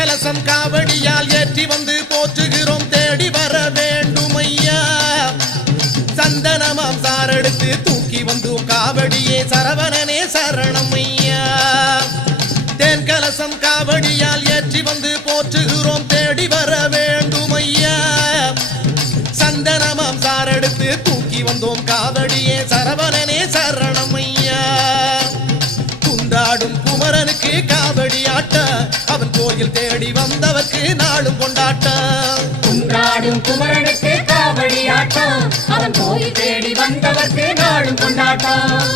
கலசம் காவடியால் ஏற்றி வந்து போற்றுகிறோம் தேடி வர வேண்டும் ஐயா சந்தனமாம் சாரெடுத்து தூக்கி வந்தோம் காவடியே சரவணனே சரணம் ஐயா தேன் கலசம் காவடியால் ஏற்றி வந்து போற்றுகிறோம் தேடி வர வேண்டும் ஐயா சந்தனமாம் சாரெடுத்து தூக்கி வந்தோம் காவடியே சரவணனே சரணம் ஐயா குன்றாடும் குமரனுக்கு காவடி ஆட்ட அவன் கோயில் தேடி வந்தவர்க்கு நாளும் கொண்டாட்டம் குன்றாடும் குமரனுக்கு காவடி ஆட்டம் அவன் கோயில் தேடி வந்தவர்க்கு நாளும் கொண்டாட்டம்